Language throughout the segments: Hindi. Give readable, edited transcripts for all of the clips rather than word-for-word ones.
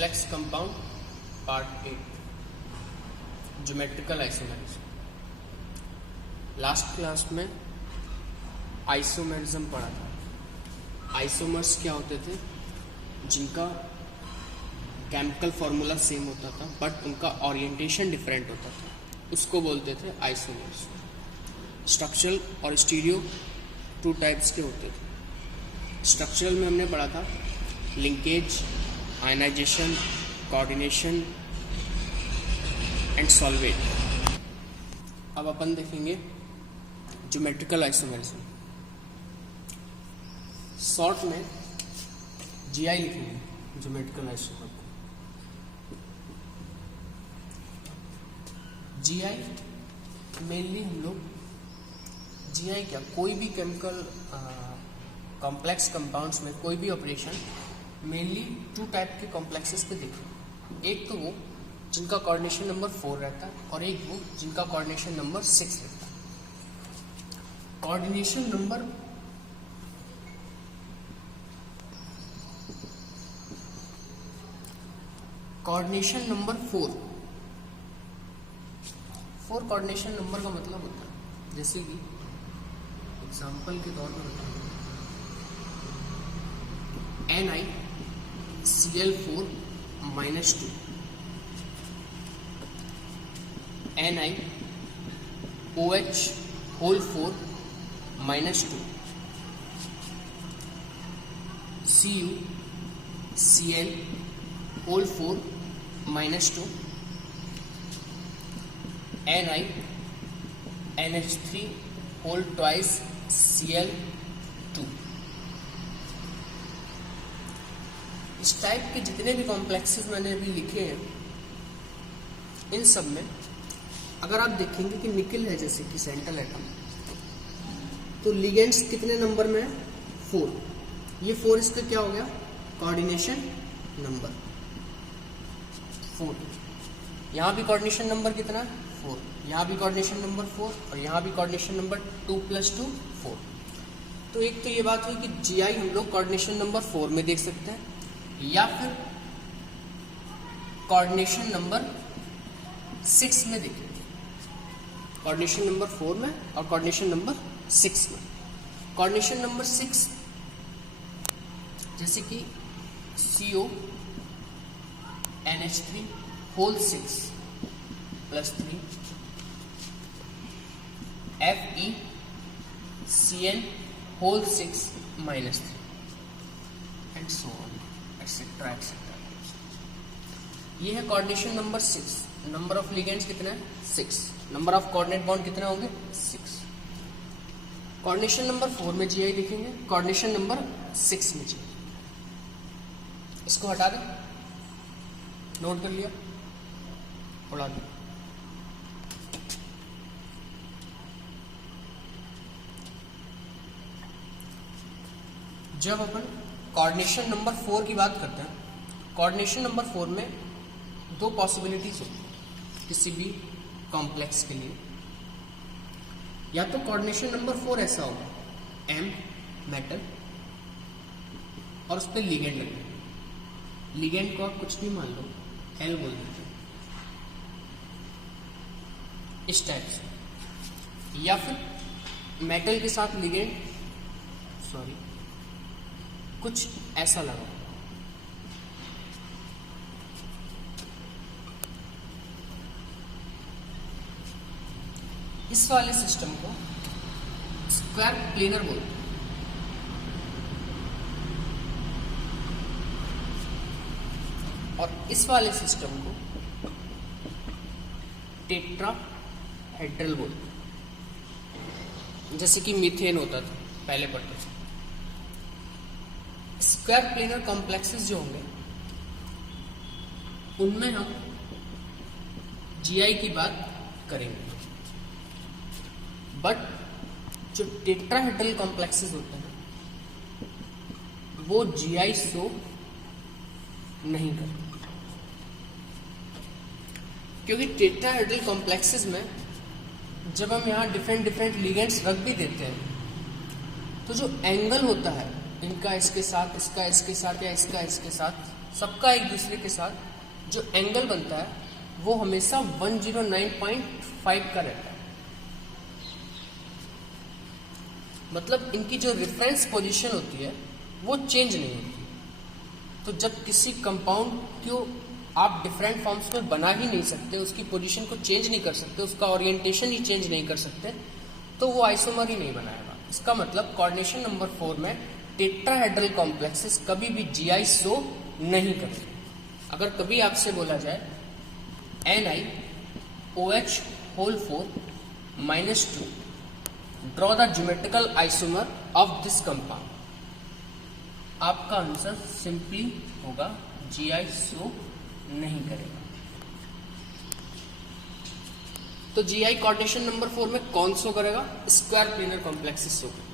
Complex compound part 8 geometrical isomerism. Last class में आइसोमेरिज्म पढ़ा था। आइसोमर्स क्या होते थे? जिनका केमिकल फॉर्मूला सेम होता था बट उनका ओरिएंटेशन डिफरेंट होता था, उसको बोलते थे आइसोमर्स। स्ट्रक्चरल और स्टीरियो टू टाइप्स के होते थे। स्ट्रक्चरल में हमने पढ़ा था linkage, ionization, coordination and solvate. अब अपन देखेंगे ज्योमेट्रिकल आइसोमेरिज्म। शॉर्ट में जीआई लिखेंगे ज्योमेट्रिकल आइसोमेरिज्म। जीआई मेनली हम लोग जीआई क्या, कोई भी केमिकल कॉम्प्लेक्स कंपाउंड्स में कोई भी ऑपरेशन मेनली टू टाइप के कॉम्प्लेक्सेस पे देखें। एक तो वो जिनका कोऑर्डिनेशन नंबर 4 रहता है और एक वो जिनका कोऑर्डिनेशन नंबर 6 रहता है। Coordination number four coordination number का मतलब होता है, जैसे कि एग्जांपल के तौर पर बताऊं, NiCl4 -2, NiOH whole 4 -2, CuCl whole 4 -2, NiNH3 whole twice Cl2। इस टाइप के जितने भी कॉम्प्लेक्सेस मैंने अभी लिखे हैं, इन सब में अगर आप देखेंगे कि निकल है जैसे कि सेंट्रल एटम, तो लिगेंड्स कितने नंबर में है? 4। ये 4 इसका क्या हो गया? Coordination number 4। यहाँ भी कोऑर्डिनेशन नंबर कितना है? 4। यहाँ भी कोऑर्डिनेशन नंबर 4 और यहाँ भी कोऑर्डिनेशन नंबर 2 + 2 4। तो एक तो ये बात हुई कि जीआई हम लोग कोऑर्डिनेशन नंबर 4 में देख सकते हैं या फिर कोऑर्डिनेशन नंबर 6 में देखेंगे। कोऑर्डिनेशन नंबर 4 में और कोऑर्डिनेशन नंबर 6 में। कोऑर्डिनेशन नंबर 6 जैसे कि CONH3 whole 6 + 3, FeCN whole 6 -3 and so on etcetera etcetera. ये है coordination number 6। Number of ligands कितना है? 6। नंबर ऑफ कोऑर्डिनेट बॉन्ड कितना होंगे? 6। कोऑर्डिनेशन नंबर 4 में जीआई लिखेंगे, कोऑर्डिनेशन नंबर 6 में जीआई। इसको हटा दें, नोट कर लिया, उड़ा दें। जब अपन कोऑर्डिनेशन नंबर 4 की बात करते हैं, कोऑर्डिनेशन नंबर 4 में 2 पॉसिबिलिटीज होती है किसी भी कॉम्प्लेक्स के लिए। या तो कोऑर्डिनेशन नंबर 4 ऐसा होगा, M मेटल और उस पर लिगेंड लगे। लिगेंड को आप कुछ भी मान लो, L बोल देते हैं, इस टाइप से। या फिर मेटल के साथ लिगेंड कुछ ऐसा लगा। इस वाले सिस्टम को स्क्वायर प्लेनर बोलते हैं। और इस वाले सिस्टम को टेट्राहेड्रल बोलते हैं, जैसे कि मीथेन होता था पहले पढ़ते थे। स्क्वायर प्लेनर कॉम्प्लेक्सेस जो होंगे उनमें हम जीआई की बात करेंगे, बट जो टेट्राहेड्रल कॉम्प्लेक्सेस होते हैं वो जीआई शो नहीं करते, क्योंकि टेट्राहेड्रल कॉम्प्लेक्सेस में जब हम यहाँ डिफरेंट लिगेंड्स रख भी देते हैं तो जो एंगल होता है इनका इसके साथ, इसका इसके साथ या इसका इसके साथ, सबका एक दूसरे के साथ जो एंगल बनता है वो हमेशा 109.5 का रहता है। मतलब इनकी जो रेफरेंस पोजीशन होती है वो चेंज नहीं होती। तो जब किसी कंपाउंड को आप डिफरेंट फॉर्म्स में बना ही नहीं सकते, उसकी पोजीशन को चेंज नहीं कर सकते, उसका ओरिएंटेशन ही चेंज नहीं कर सकते, तो वो आइसोमर ही नहीं बनाएगा। इसका मतलब कोऑर्डिनेशन नंबर 4 में टेट्राहेड्रल कॉम्प्लेक्सेस कभी भी GI शो नहीं करते। अगर कभी आपसे बोला जाए NiOH whole 4 -2 draw the geometrical isomer of this compound, आपका आंसर सिंपली होगा GI शो नहीं करेगा। तो GI कोऑर्डिनेशन नंबर 4 में कौन शो करेगा? स्क्वायर प्लेनर कॉम्प्लेक्सेस शो करेगा।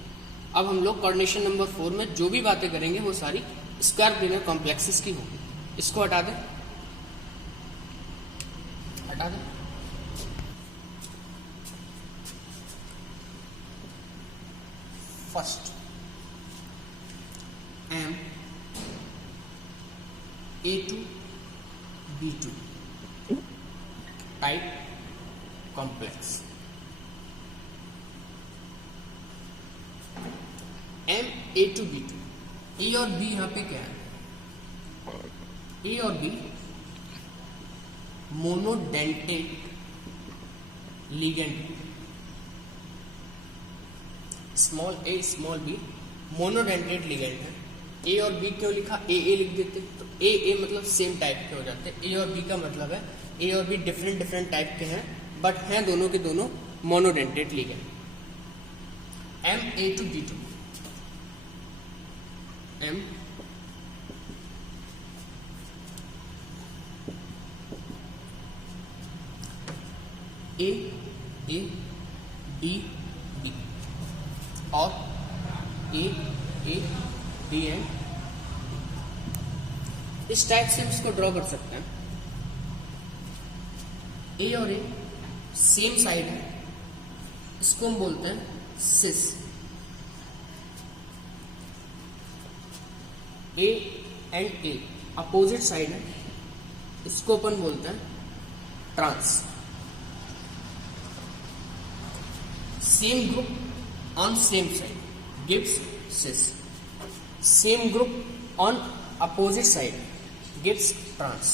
अब हम लोग कोऑर्डिनेशन नंबर 4 में जो भी बातें करेंगे वो सारी स्क्वायर प्लेनर कॉम्प्लेक्सेस की होगी। इसको हटा दें, हटा दें। First A2B2 type complex. A2B2, ए और बी यहां पे क्या है? ए और बी मोनोडेंटेट लिगेंड, स्मॉल ए स्मॉल बी मोनोडेंटेट लिगेंड है। ए और बी क्यों लिखा? ए लिख देते तो ए मतलब सेम टाइप के हो जाते। ए और बी का मतलब है ए और बी डिफरेंट टाइप के हैं, बट हैं दोनों के दोनों monodentate ligand. A2B2 M A B B और A B एंड इस टाइप से इसको ड्रॉ कर सकते हैं। ए और ए सेम साइड है, इसको हम बोलते हैं cis. A and A opposite side है, इसको अपन बोलते हैं trans. Same group on same side gives cis, same group on opposite side gives trans.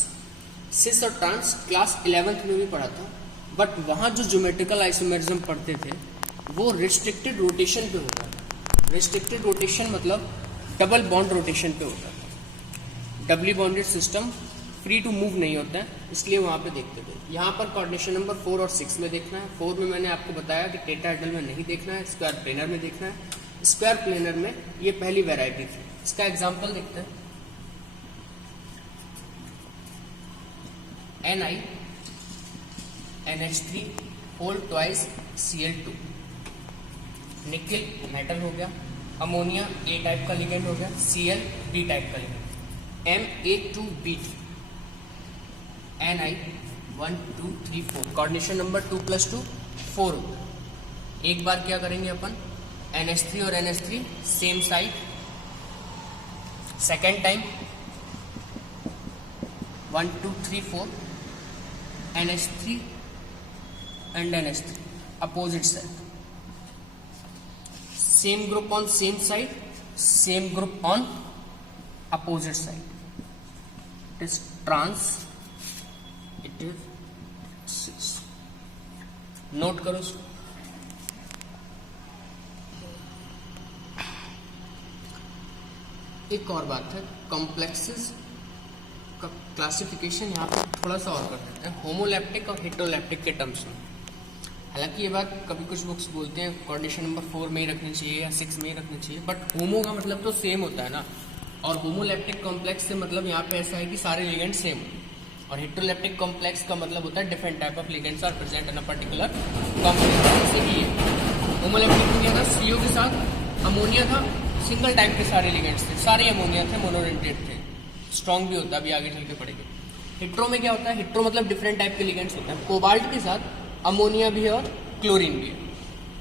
Cis और ट्रांस क्लास 11th में भी पढ़ा था, बट वहां जो ज्योमेट्रिकल आइसोमेरिज्म पढ़ते थे वो रिस्ट्रिक्टेड रोटेशन पे होता है। रिस्ट्रिक्टेड रोटेशन मतलब डबल बॉन्ड रोटेशन पे होता है। Doubly bonded system free to move नहीं होता है, इसलिए वहां पे देखते थे। यहाँ पर कोऑर्डिनेशन नंबर 4 और 6 में देखना है। 4 में मैंने आपको बताया कि टेट्राहेड्रल में नहीं देखना है, स्क्वायर प्लेनर में देखना है। स्क्वायर प्लेनर में ये पहली वेराइटी थी। इसका एग्जाम्पल देखते हैं। Ni NH3 whole twice Cl2, nickel metal हो गया, अमोनिया A टाइप का लिगेंड हो गया, Cl B टाइप का ligand, Ma2B2 Ni 1 2 3 4 coordination number 2 + 2 4 होगा। एक बार क्या करेंगे अपन, NH3 और NH3 same side, second time 1 2 3 4 NH3 and NH3 opposite side, same group on same side, same group on opposite side. It is trans, it is cis. Note करो इसको। एक और बात है, कॉम्प्लेक्सेस का क्लासिफिकेशन यहाँ पर थोड़ा सा और कर देते हैं होमोलैप्टिक और हेटेरोलैप्टिक के टर्म्स में। हालांकि ये बात कभी कुछ बुक्स बोलते हैं कोऑर्डिनेशन नंबर 4 में ही रखनी चाहिए या 6 में ही रखनी चाहिए, बट होमो का मतलब तो सेम होता है ना, और होमोलैप्टिक कॉम्प्लेक्स से मतलब यहाँ पे ऐसा है कि सारे लिगेंड सेम, और हेटेरोलैप्टिक कॉम्प्लेक्स का मतलब होता है different type of ligands are present in a particular complex. जैसे कि ये होमोलैप्टिक में क्या था, CO के साथ अमोनिया था, सिंगल टाइप के सारे लिगेंड्स थे, सारे अमोनिया थे, मोनोडेंटेट थे, स्ट्रॉन्ग भी होता है, अभी आगे चल के पढ़ेंगे। हेट्रो में क्या होता है, हेट्रो मतलब डिफरेंट टाइप के लिगेंड्स होते हैं। कोबाल्ट के साथ अमोनिया भी है और क्लोरीन भी है।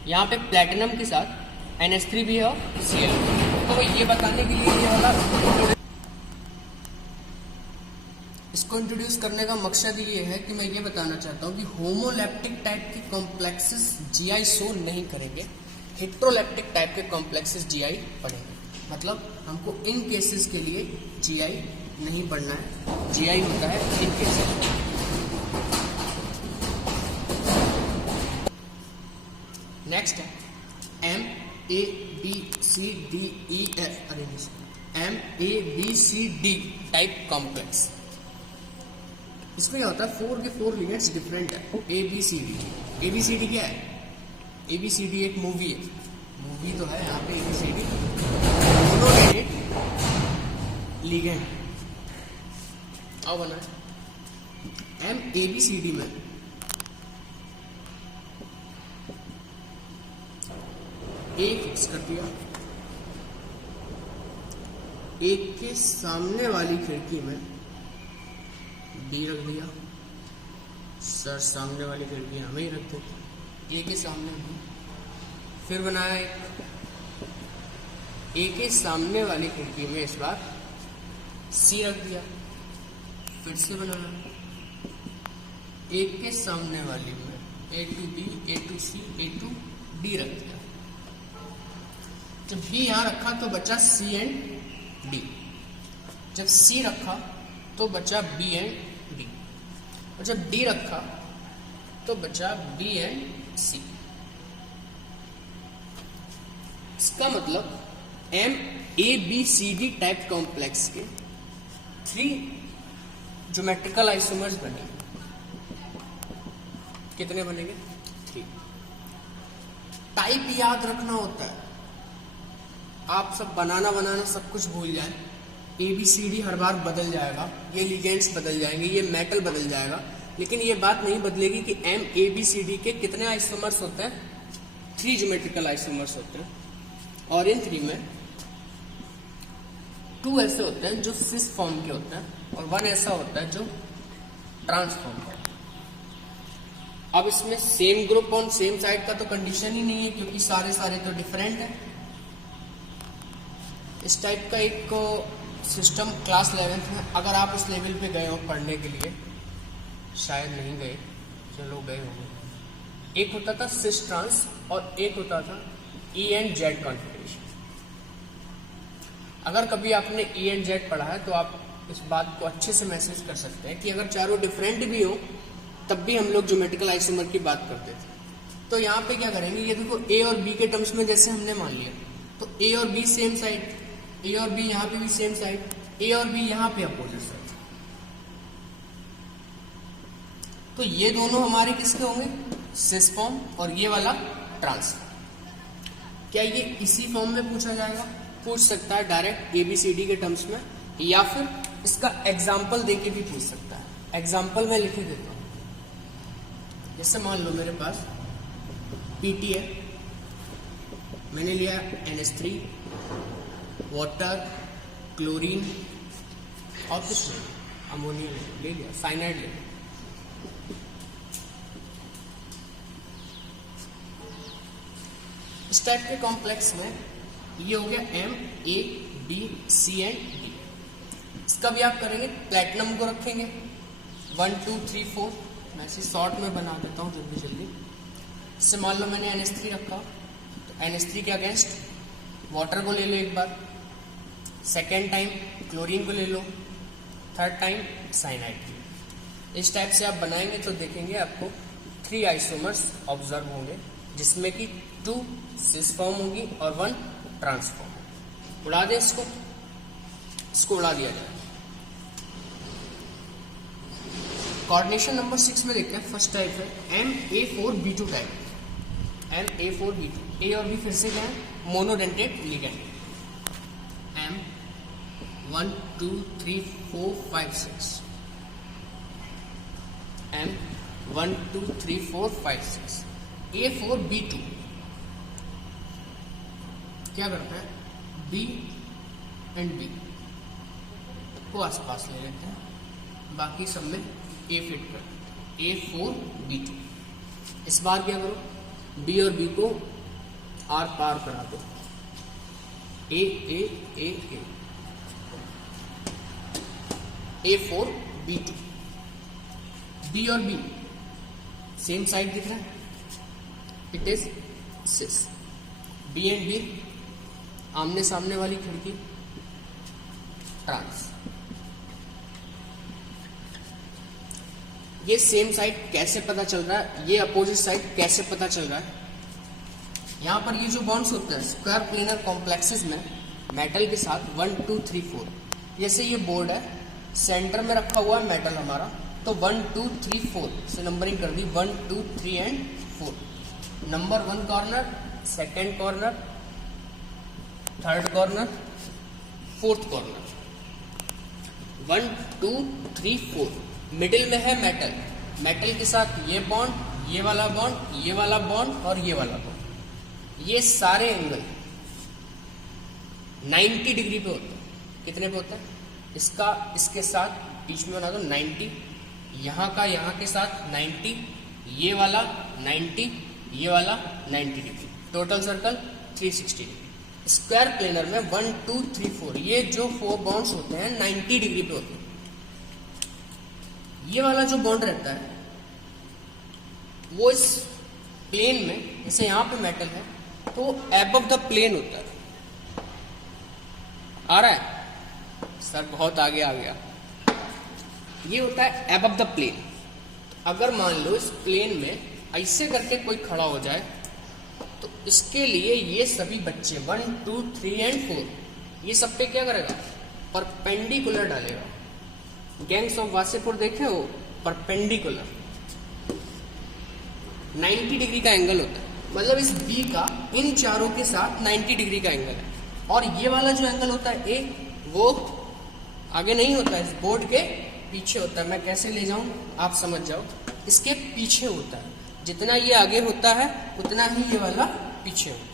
यहाँ पे प्लैटिनम के साथ NH3 भी है और Cl। तो ये बताने के लिए ये वाला इसको इंट्रोड्यूस करने का मकसद ये है कि मैं ये बताना चाहता हूँ कि होमोलैप्टिक टाइप के कॉम्प्लेक्सेस जीआई शो नहीं करेंगे, हेट्रोलैप्टिक टाइप के कॉम्प्लेक्सेस जीआई पढ़ेंगे। मतलब हमको इन केसेस के लिए जीआई नहीं पढ़ना है, जीआई होता है इन केसेस। नेक्स्ट है M A B C D E F, अरे M A B C D type complex. इसमें क्या होता है, 4 के 4 लिगेंड्स डिफरेंट है। A B C D, A B C D क्या है? ए बी सी डी एक मूवी है, मूवी तो है यहाँ पे। A B C D monodentate ligand. अब बना है M A B C D में ए फिक्स कर दिया, एक के सामने वाली खिड़की में बी रख दिया। सर सामने वाली खिड़की हमें ही रख देते, ए के सामने बी। फिर बनाया एक ए के सामने वाली खिड़की में इस बार सी रख दिया। फिर से बनाना एक के सामने वाली में A to B, A to C, A to D रख दिया। जब बी यहां रखा तो बचा सी एंड डी, जब सी रखा तो बचा बी एंड डी, और जब डी रखा तो बचा बी एंड सी। इसका मतलब M A B C D type complex के 3 ज्योमेट्रिकल आइसोमर्स बने। कितने बनेंगे? 3। टाइप याद रखना होता है, आप सब बनाना सब कुछ भूल जाए। ए बी सी डी हर बार बदल जाएगा, ये लिगेंड्स बदल जाएंगे, ये मेटल बदल जाएगा, लेकिन ये बात नहीं बदलेगी कि M A B C D के कितने आइसोमर्स होते हैं? 3 ज्योमेट्रिकल आइसोमर्स होते हैं। और इन 3 में 2 ऐसे होते हैं जो सिस फॉर्म के होते हैं, और 1 ऐसा होता है जो ट्रांसफॉर्म का। अब इसमें same group on same side का तो कंडीशन ही नहीं है, क्योंकि सारे तो डिफरेंट है। इस टाइप का एक सिस्टम क्लास 11th में, अगर आप उस लेवल पे गए हो पढ़ने के लिए, शायद नहीं गए, चलो गए होंगे, एक होता था सिस ट्रांस और एक होता था ई एंड जेड कॉन्फिगरेशन। अगर कभी आपने ई एंड जेड पढ़ा है तो आप इस बात को अच्छे से महसूस कर सकते हैं कि अगर चारों डिफरेंट भी हो तब भी हम लोग ज्योमेट्रिकल आइसोमर की बात करते थे। तो यहाँ पे क्या करेंगे, ये देखो ए और बी के टर्म्स में जैसे हमने मान लिया, तो ए और बी सेम साइड, ए और बी यहाँ पे भी सेम साइड, ए और बी यहाँ पे अपोजिट साइड। तो ये दोनों हमारे किसके होंगे? सिस फॉर्म, और ये वाला ट्रांसफॉर्म। क्या ये इसी फॉर्म में पूछा जाएगा? पूछ सकता है डायरेक्ट ABCD के टर्म्स में, या फिर इसका एग्जाम्पल देके भी पूछ सकता है। एग्जाम्पल मैं लिख देता हूं। जैसे मान लो मेरे पास PT है, मैंने लिया NH3, वाटर, क्लोरीन और कुछ नहीं, अमोनिया ले लिया, साइनाइड ले लिया। इस टाइप के कॉम्प्लेक्स में ये हो गया M A B C and D। इसका भी आप करेंगे, प्लेटिनम को रखेंगे 1 2 3 4। मैं इसे शॉर्ट में बना देता हूँ जल्दी जल्दी। इससे मान लो मैंने NH3 रखा, तो NH3 के अगेंस्ट वाटर को ले लो एक बार, सेकेंड टाइम क्लोरीन को ले लो, थर्ड टाइम साइनाइड। इस टाइप से आप बनाएंगे तो देखेंगे आपको 3 आइसोमर्स ऑब्जर्व होंगे, जिसमें कि 2 सिस फॉर्म होगी और 1 ट्रांसफॉर्म। उड़ा दे इसको उड़ा दिया जाए। कोऑर्डिनेशन नंबर 6 में देखते हैं। फर्स्ट टाइप है MA4B2 टाइप। MA4B2, ए और बी फिर से क्या है? Monodentate ligand. M 1 2 3 4 5 6, M 1 2 3 4 5 6। A4B2 क्या करता है? B एंड B को आसपास ले लेते हैं, बाकी सब में A फिट कर देते हैं। A4B2। इस बार क्या करो, B और B को आर पार करा दो, A A A A A4 B2, B और B सेम साइड दिख रहा है, it is sis. B and B आमने सामने वाली खिड़की, ट्रांस। ये सेम साइड कैसे पता चल रहा है, ये अपोजिट साइड कैसे पता चल रहा है? यहां पर ये जो बॉन्ड्स होते हैं स्क्वायर प्लेनर कॉम्प्लेक्सेस में मेटल के साथ 1 2 3 4, जैसे ये बोर्ड है, सेंटर में रखा हुआ है मेटल हमारा, तो 1 2 3 4 से नंबरिंग कर दी, 1 2 3 and 4। Number 1 corner, second corner, third corner, fourth corner, 1 2 3 4। Middle में है मेटल, मेटल के साथ ये बॉन्ड, ये वाला बॉन्ड, ये वाला बॉन्ड और ये वाला बॉन्ड। ये सारे एंगल 90 डिग्री पे होते हैं। कितने पे होता है? इसका इसके साथ बीच में बना दो 90, यहाँ का यहाँ के साथ 90, ये वाला 90, ये वाला 90 degree, total circle 360 degree. Square planar में 1 2 3 4 ये जो 4 बॉन्ड्स होते हैं 90 डिग्री पे होते हैं। ये वाला जो बॉन्ड रहता है वो इस प्लेन में, जैसे यहां पे मेटल है तो एबव द प्लेन होता है। आ रहा है सर? बहुत आगे आ गया। ये होता है एबव द प्लेन। अगर मान लो इस प्लेन में ऐसे करके कोई खड़ा हो जाए तो इसके लिए ये सभी बच्चे 1 2 3 एंड 4 ये सब पे क्या करेगा? परपेंडिकुलर डालेगा। गैंग्स ऑफ वासेपुर देखे हो? परपेंडिकुलर 90 डिग्री का एंगल होता है, मतलब इस बी का इन चारों के साथ 90 डिग्री का एंगल है। और ये वाला जो एंगल होता है ए, वो आगे नहीं होता है, इस बोर्ड के पीछे होता है। मैं कैसे ले जाऊं आप समझ जाओ, इसके पीछे होता है। जितना ये आगे होता है उतना ही ये वाला पीछे होता है।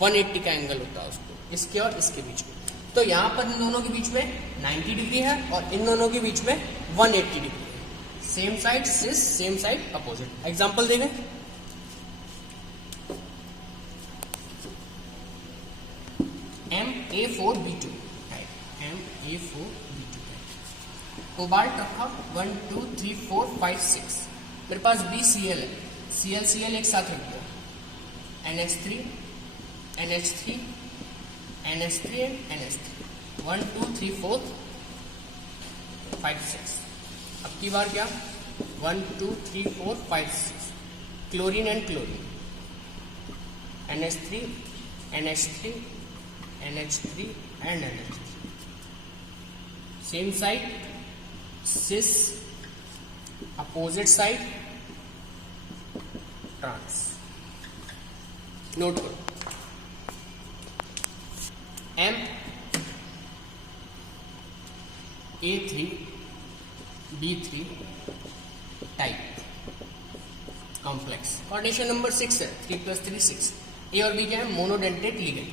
180 का एंगल होता है उसको, इसके और इसके बीच में। तो यहाँ पर इन दोनों के बीच में 90 डिग्री है और इन दोनों के बीच में 180 डिग्री है। सेम साइड सिस, सेम साइड अपोजिट। एग्जांपल देखें, MA4B2 type, MA4B2 type. Cobalt रखा 1 2 3 4 5 6। मेरे पास BCl है, Cl एक साथ रख दिया, NH3 NH3 NH3 and NH3, 1 2 3 4 5 6। अब की बार क्या? 1 2 3 4 5 6। Chlorine and chlorine, NH3 NH3 NH3 and NH3। Same side cis, opposite side trans. Note करो, MA3B3 type complex. Coordination number 6 है, 3 + 3 6। ए और बी क्या है? Monodentate ligand.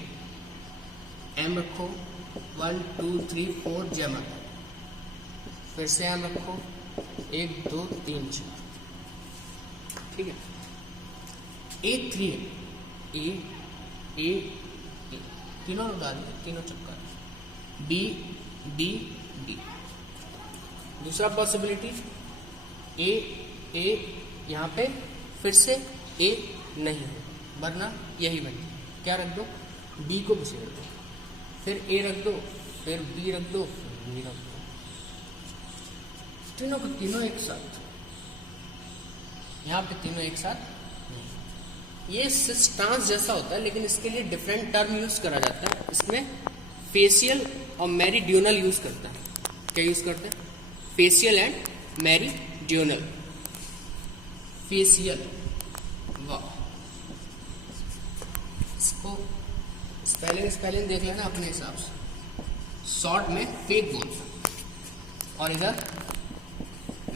एम रखो 1 2 3 4 जय माता। फिर से एम रखो 1 2 3 4। ठीक है। A3 है, ए तीनों डाल दिए, तीनों चक्कर। B D D। दूसरा पॉसिबिलिटी ए यहाँ पे फिर से ए नहीं है, वरना यही बन क्या रख दो? B को पीछे रख दो, फिर A रख दो, फिर B रख दो, फिर B रख दो। तीनों को तीनों एक साथ, यहाँ पे तीनों एक साथ। ये सिस ट्रांस जैसा होता है, लेकिन इसके लिए डिफरेंट टर्म यूज करा जाता है। इसमें फेशियल और मेरिडियोनल यूज करता है। क्या यूज करते हैं? Facial and meridional. फेशियल, वाह, इसको स्पेलिंग देख लेना अपने हिसाब से। शॉर्ट में फेक बोल, और इधर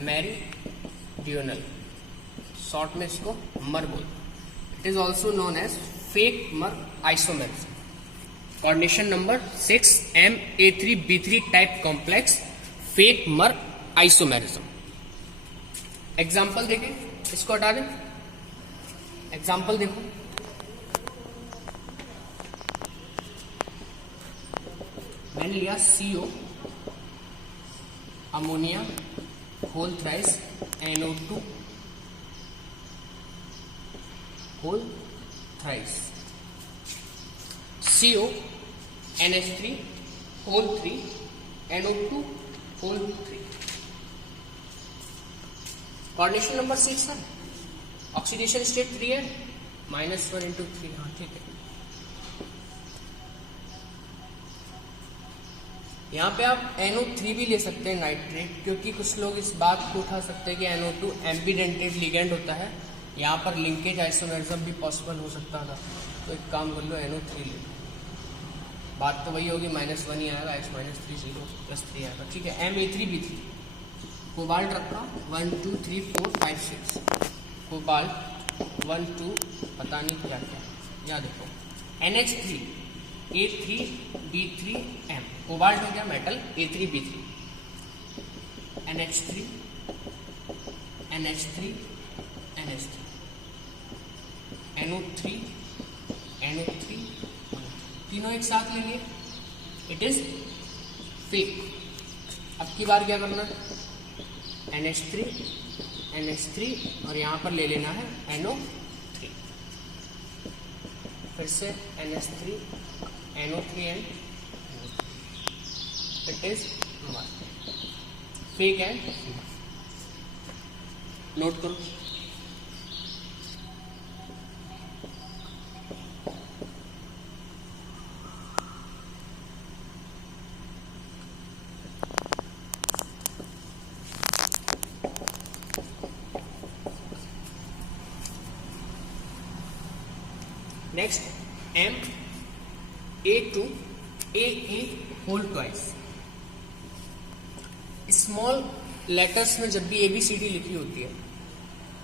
मेरिडियोनल, शॉर्ट में इसको मर बोल। It is also known as fac mer isomerism. Coordination number 6 MA3B3 type complex, fac mer isomerism. Example देखें, इसको हटा दें। एग्जाम्पल देखो, मैंने लिया CO, ammonia whole thrice NO2 whole thrice, CO NH3 whole 3 NO2 whole 3। Coordination number 6 है, ऑक्सीडेशन स्टेट 3 है, -1 × 3। हाँ ठीक है। यहाँ पे आप NO3 भी ले सकते हैं नाइट्रेट, क्योंकि कुछ लोग इस बात को उठा सकते हैं कि NO2 एम्बीडेंटेड लिगेंड होता है, यहाँ पर लिंकेज आइसोमेरिज्म भी पॉसिबल हो सकता था। तो एक काम कर लो, NO3 ले लो। बात तो वही होगी, -1 ही आएगा, X -3 0 +3 आएगा। ठीक है। Ma3B3 कोबाल्ट रखा 1 2 3 4 5 6, कोबाल्ट 1 2 पता नहीं क्या क्या, यहाँ देखो NH3 A3B3M, कोबाल्ट हो गया metal A3B3, NH3 NH3 NH3, NO3 NO3, तीनों एक साथ ले लिए, इट इज फेक। अब की बार क्या करना है, NH3 NH3 और यहाँ पर ले लेना है NO3, फिर से NH3 NO3 and it is fac and note करो। Next MA2AA whole twice. Small letters में जब भी ABCD लिखी होती है,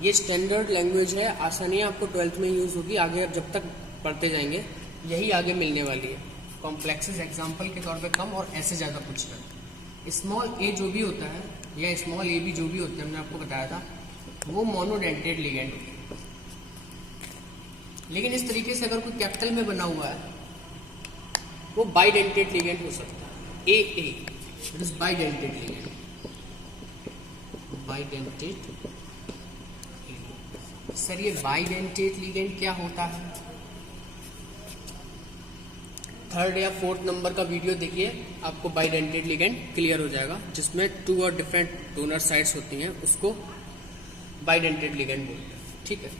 ये स्टैंडर्ड लैंग्वेज है, आसानी आपको 12th में यूज होगी, आगे आप जब तक पढ़ते जाएंगे यही आगे मिलने वाली है। कॉम्प्लेक्सेस एग्जाम्पल के तौर पे कम और ऐसे ज़्यादा कुछ नहीं। स्मॉल a जो भी होता है या स्मॉल a भी जो भी होता है, हमने आपको बताया था, वो मोनोडेंटेड लिगेंड होती है। लेकिन इस तरीके से अगर कोई कैपिटल में बना हुआ है, वो बाइडेंटेड लिगेंड हो सकता है। AA it is bidentate ligand, bidentate. Sir ये बाइडेंटेड लिगेंड क्या होता है? 3rd या 4th नंबर का वीडियो देखिए, आपको बाइडेंटेड लिगेंड क्लियर हो जाएगा, जिसमें 2 और डिफरेंट डोनर साइड्स होती हैं, उसको बाइडेंटेड लिगेंड बोलते हैं। ठीक है।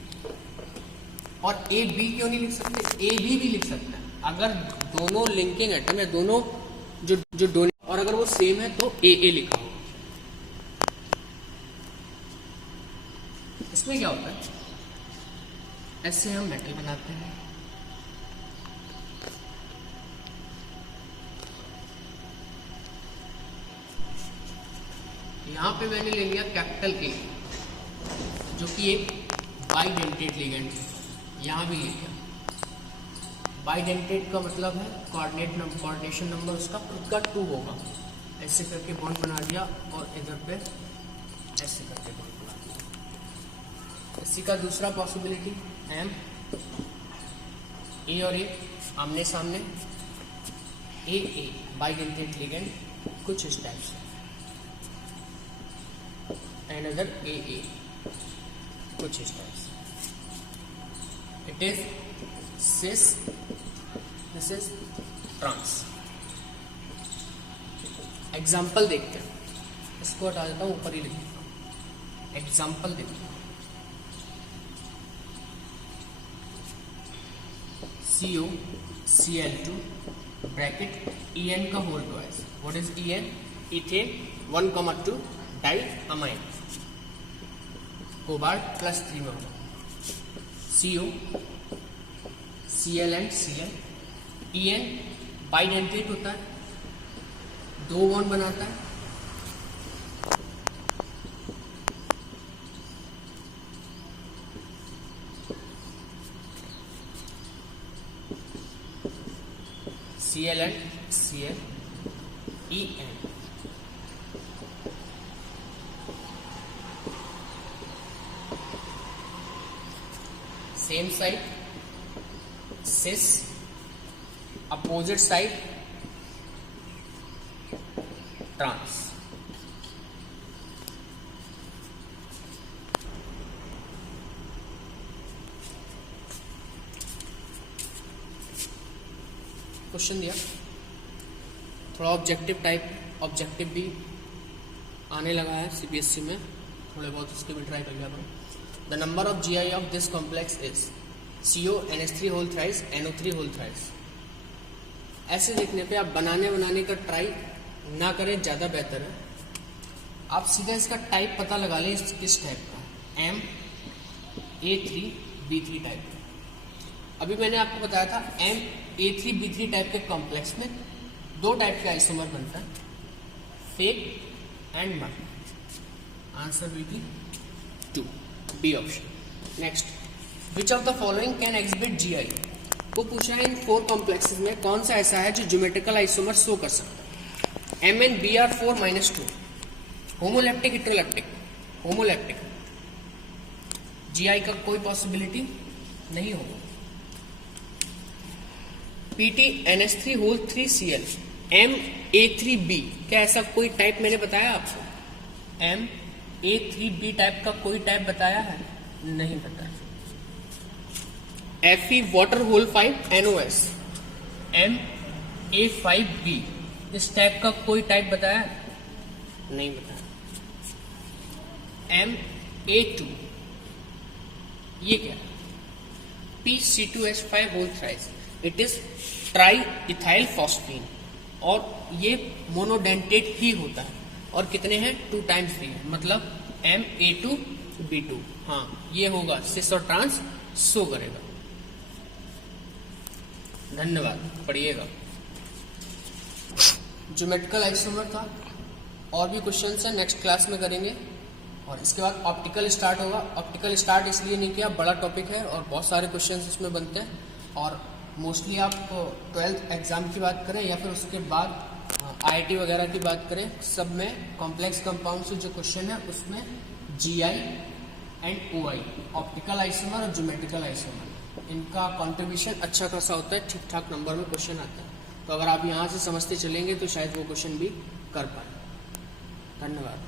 और AB क्यों नहीं लिख सकते? AB भी लिख सकते हैं अगर दोनों लिंकिंग एटम है, दोनों जो डोनर, और अगर वो सेम है तो AA लिखा हो। इसमें क्या होता है, ऐसे हम मेटल बनाते हैं, यहां पे मैंने ले लिया कैपिटल A, जो कि एक बाइडेंटेड लिगेंड है, यहां भी ले लिया। बाइडेंटेड का मतलब है कोऑर्डिनेशन नंबर उसका खुद का 2 होगा। ऐसे करके बॉन्ड बना दिया और इधर पे ऐसे करके बॉन्ड बना दिया। इसी का दूसरा पॉसिबिलिटी M, A और A आमने सामने, AA बाइडेंटेड लिगेंड कुछ इस टाइप से, एंड अदर AA कुछ इस टाइप से। It is cis, this is trans. Example देखते हैं, इसको हटा देता हूं, ऊपर ही लिख देता हूं। एग्जाम्पल देखते हैं, COCl2 ब्रैकेट En का whole twice. What is En? Ethane 1,2 diamine, cobalt +3 में होगा। CO Cl and Cl, En bidentate होता है, 2 बॉन्ड बनाता है, Cl and Cl, En same side, cis opposite side, trans. Question दिया, थोड़ा ऑब्जेक्टिव टाइप, ऑब्जेक्टिव भी आने लगा है सीबीएसई में, थोड़े बहुत उसके भी ट्राई कर लिया करो। The number of GI of this complex is CO NH3 whole thrice NO3 whole thrice. ऐसे देखने पे आप बनाने का ट्राई ना करें, ज़्यादा बेहतर है। आप सीधा इसका टाइप पता लगा लें, किस टाइप का, MA3B3 टाइप का। अभी मैंने आपको बताया था MA3B3 टाइप के कॉम्प्लेक्स में 2 टाइप के आइसोमर बनता है, fac and mer. Answer will be 2, B option. Next, which of the following can exhibit GI। वो पूछा है इन 4 कॉम्प्लेक्सेस में कौन सा ऐसा है जो ज्योमेट्रिकल आइसोमर शो कर सकता है। MnBr4-2, होमोलैप्टिक हेटेरोलैप्टिक, होमोलैप्टिक, GI का कोई पॉसिबिलिटी नहीं होगा। PtNH3 होल 3Cl, MA3B, क्या ऐसा कोई टाइप मैंने बताया आपको? MA3B टाइप का कोई टाइप बताया है? नहीं बताया। Fe water hole 5 NOS, MA5B, इस टाइप का कोई टाइप बताया है? नहीं बताया। MA2, ये क्या है? PC2H5 whole thrice, it is triethyl phosphine, और ये मोनोडेंटेट ही होता है, और कितने हैं? 2 टाइम्स भी है, मतलब MA2B2। हाँ, ये होगा सिस और ट्रांस शो करेगा। धन्यवाद, पढ़िएगा। ज्योमेट्रिकल आइसोमर था, और भी क्वेश्चन है, नेक्स्ट क्लास में करेंगे। और इसके बाद ऑप्टिकल स्टार्ट होगा। ऑप्टिकल स्टार्ट इसलिए नहीं किया, बड़ा टॉपिक है और बहुत सारे क्वेश्चन इसमें बनते हैं, और मोस्टली आप 12th एग्जाम की बात करें या फिर उसके बाद IIT वगैरह की बात करें, सब में कॉम्प्लेक्स कंपाउंड से जो क्वेश्चन है उसमें GI and OI, optical isomer और ज्योमेट्रिकल आइसोमर, इनका कंट्रीब्यूशन अच्छा खासा होता है, ठीक ठाक नंबर में क्वेश्चन आता है। तो अगर आप यहाँ से समझते चलेंगे तो शायद वो क्वेश्चन भी कर पाए। धन्यवाद।